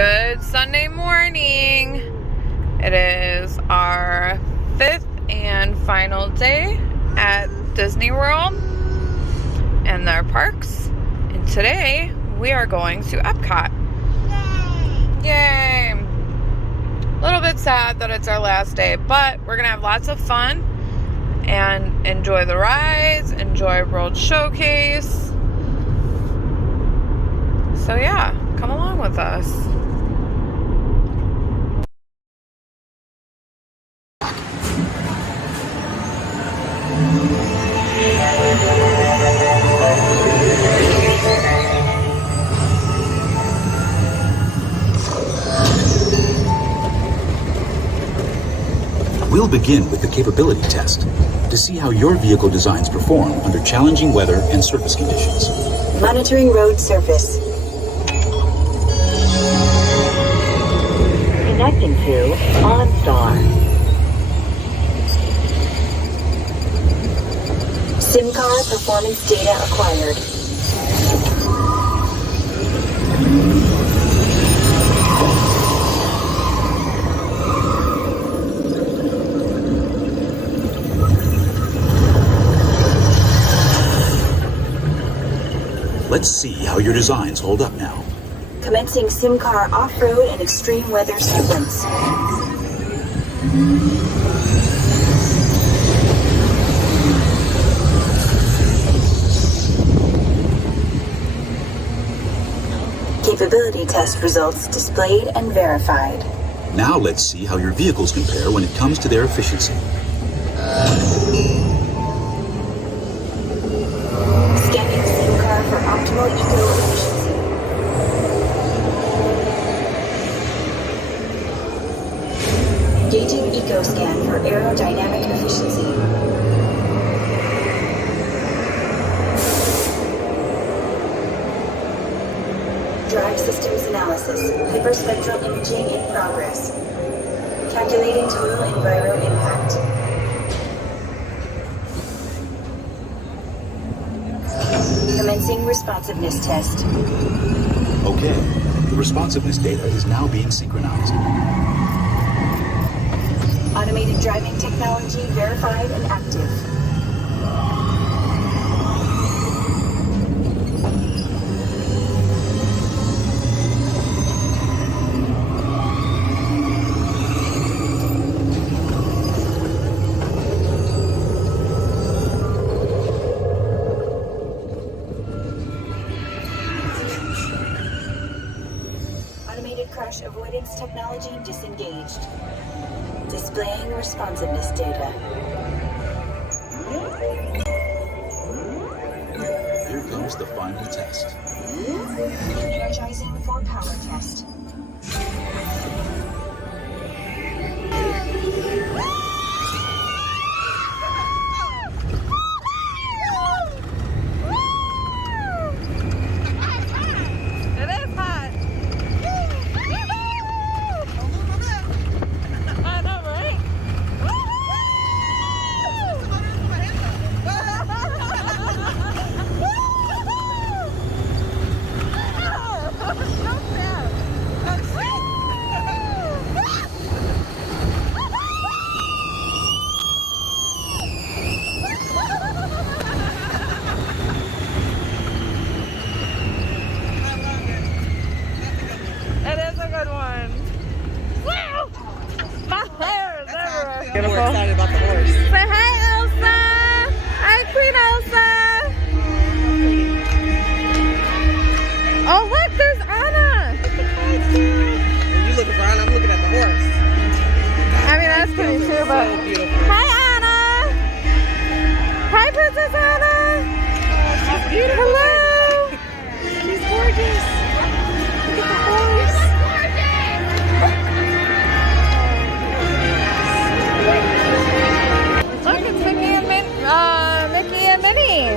Good Sunday morning. It is our 5th and final day at Disney World and their parks. And today we are going to Epcot. Yay! A little bit sad that it's our last day, but we're gonna have lots of fun and enjoy the rides, enjoy World Showcase. So yeah, come along with us. We'll begin with the capability test to see how your vehicle designs perform under challenging weather and surface conditions. Monitoring road surface. Connecting to OnStar. SIM card performance data acquired. Let's see how your designs hold up now. Commencing SIM car off-road and extreme weather sequence. Capability test results displayed and verified. Now let's see how your vehicles compare when it comes to their efficiency. Scanning SIM car for optimal eco efficiency. Engaging eco scan for aerodynamic efficiency. Drive systems analysis. Hyperspectral imaging in progress. Calculating total enviro impact. Commencing responsiveness test. Okay, the responsiveness data is now being synchronized. Automated driving technology verified and active. Automated crash avoidance technology disengaged. Displaying responsiveness data. Here comes the final test. Energizing for power test. I'm more excited about the horse. Say hi, Elsa! Hi, Queen Elsa! Oh, look, there's Anna! When you looking for Anna, I'm looking at the horse. I mean, that's pretty true, but... So beautiful. Hi, Anna! Hi, Princess Anna! Oh, she's beautiful. Hello! She's gorgeous. Look at the horse. Look, it's Mickey and Minnie.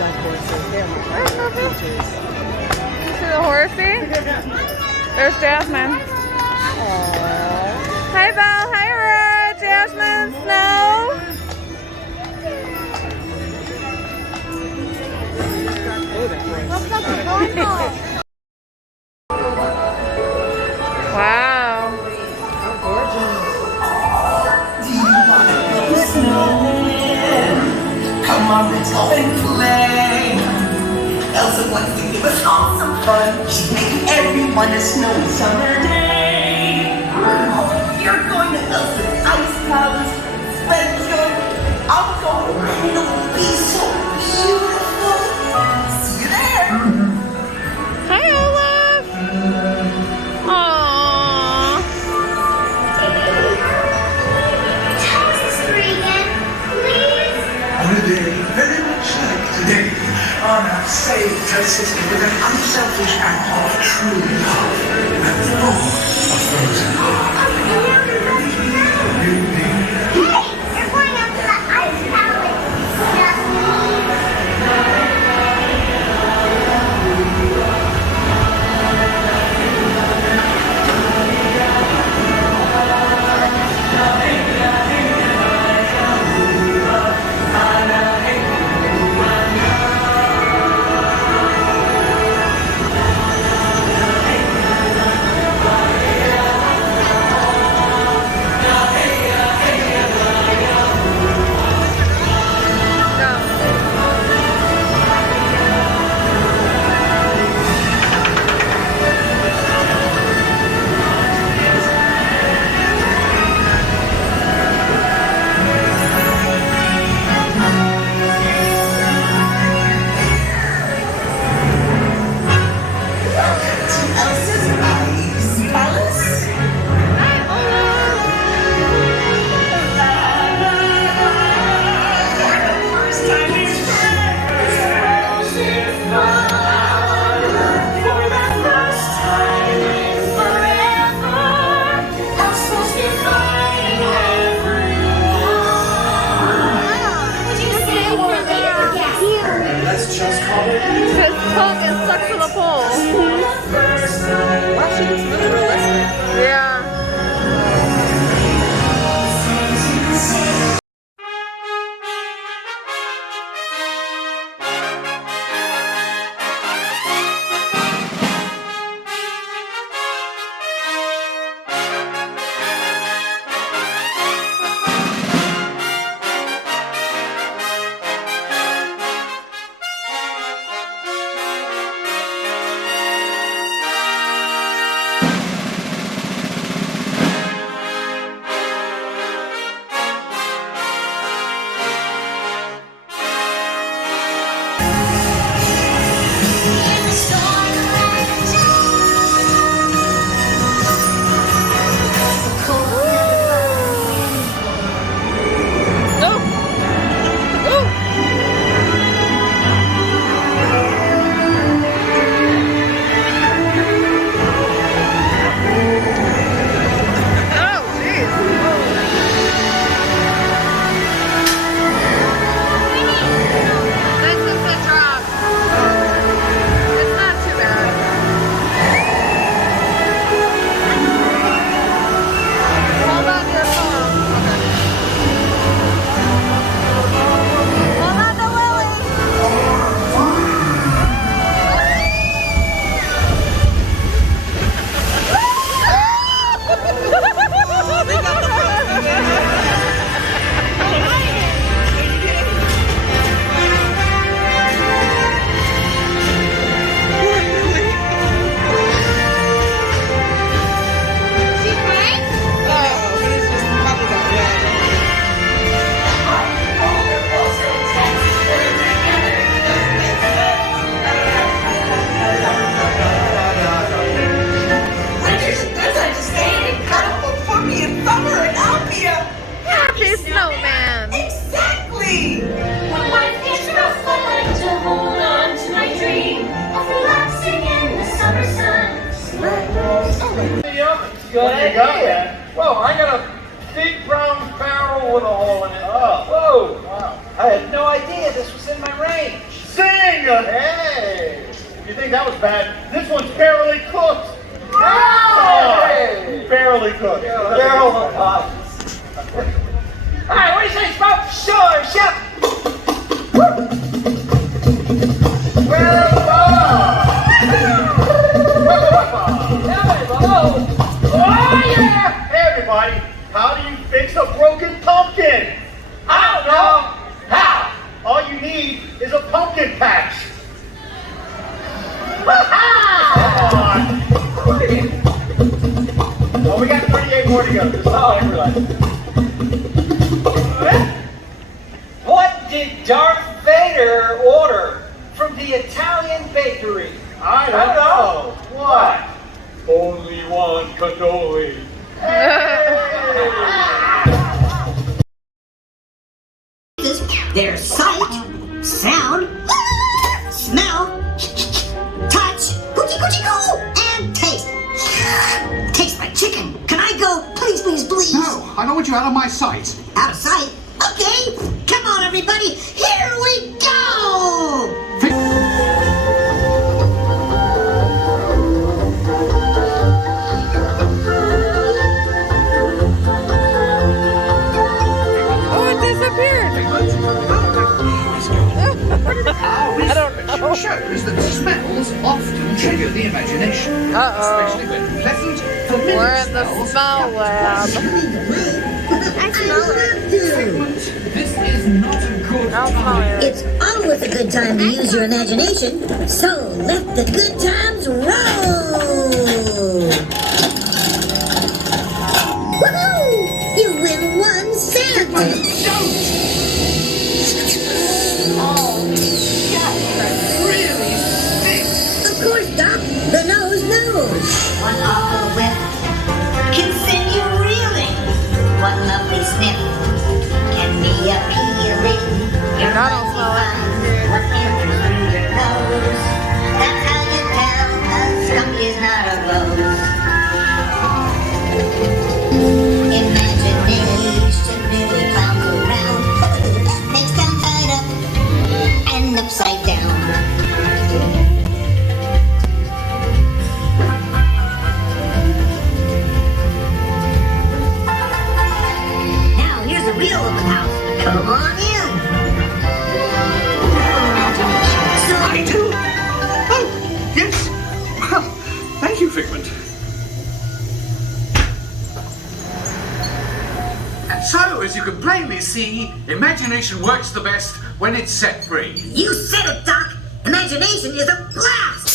like horses. They're my teachers. You see the horsey? There's Jasmine. Aww. Hi, Belle. Hi, Aurora. Jasmine, Snow. Oh, that horse. Wow. Come on, let's go and play. Elsa wants to give us all some fun. She's making everyone a snowy summer day. You're going to Elsa's Ice Palace. Special. I'll go and it'll be so beautiful. See you there. Hi, Olaf. Aww. Tell us the story again, please. On a day very much like today, Anna saved her sister with an unselfish act of true love at the door of frozen heart. Hey, you're going up to the ice palace. Elsa's Ice Palace. First time is for the first time in forever. Elsa's defying everyone. Would you say we're there? Yes. Let's just call it. His tongue is stuck to the pole. Wow, she looks really realistic. Yeah. What you got there? Whoa, I got a big brown barrel with a hole in it. Oh. Whoa. Wow. I had no idea this was in my range. sing! Hey! If you think that was bad, this one's barely cooked! Oh, barely cooked. Barrel of pop. Alright, what do you say, Smoke? Sure, chef! Oh yeah! Hey everybody, how do you fix a broken pumpkin? I don't know. How? All you need is a pumpkin patch. Come on. Oh, we got 38 more to go. Oh, everybody. What did Darth Vader order from the Italian bakery? I don't know. What? Only one cannoli. There's sight, sound, smell, touch, coochie coochie coo, and taste. Tastes like chicken. Can I go? Please, please, please. No, I don't want you out of my sight. Out of sight? Okay. Come on, everybody. Here we go. Oh, it disappeared. I don't know. Shows that smells often trigger the imagination, especially when pleasant, familiar We're in the smells smell lab. I smell it. This is not a good I'll smell time. it. It's always a good time to use your imagination, so let the good times roll! Woohoo! You win one cent! Of course, Doc, the nose knows. One awful whiff can send you reeling. One lovely sniff can be appealing. Your I don't smell it. what enters through your nose. That's how you tell a skunk is not a rose. Imagination really clowns around. Makes them tied up and upside down. Now here's a real open house. Come on in. I do? Oh, yes. Well, thank you, Figment. So, as you can plainly see, imagination works the best when it's set free. You said it, Doc! Imagination is a blast!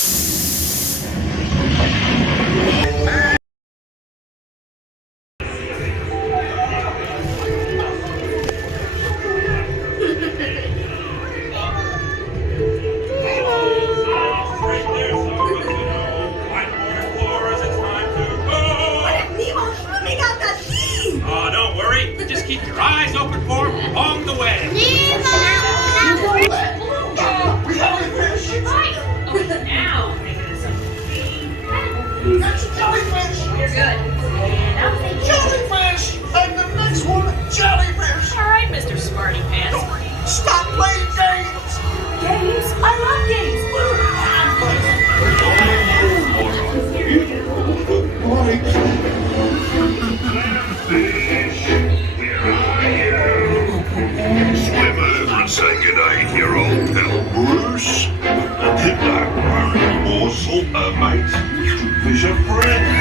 Oh, don't worry. Just keep your eyes open for him along the way. Jellyfish! And the next one, jellyfish! All right, Mr. Smarty Pants. Stop playing games! Games? I love games. Swim over and say good day to your old pal Bruce. Did that one morsel, mate? Fish are friends.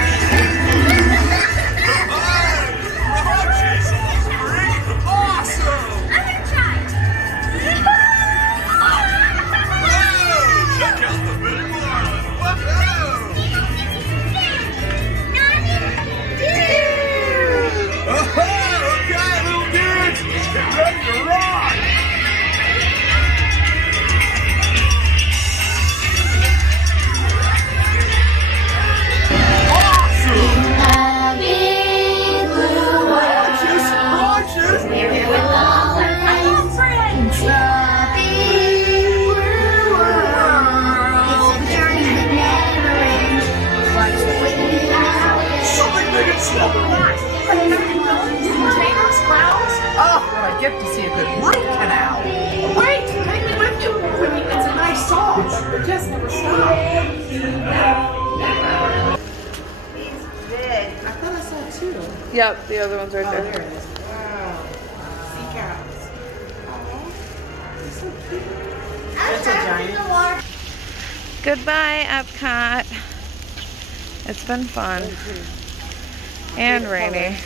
Oh, I get to see a good root canal. Wait, take me with you. It's a Yep, the other one's right there. There it is. Wow. Sea cows. That's a giant. Goodbye, Epcot. It's been fun. And rainy.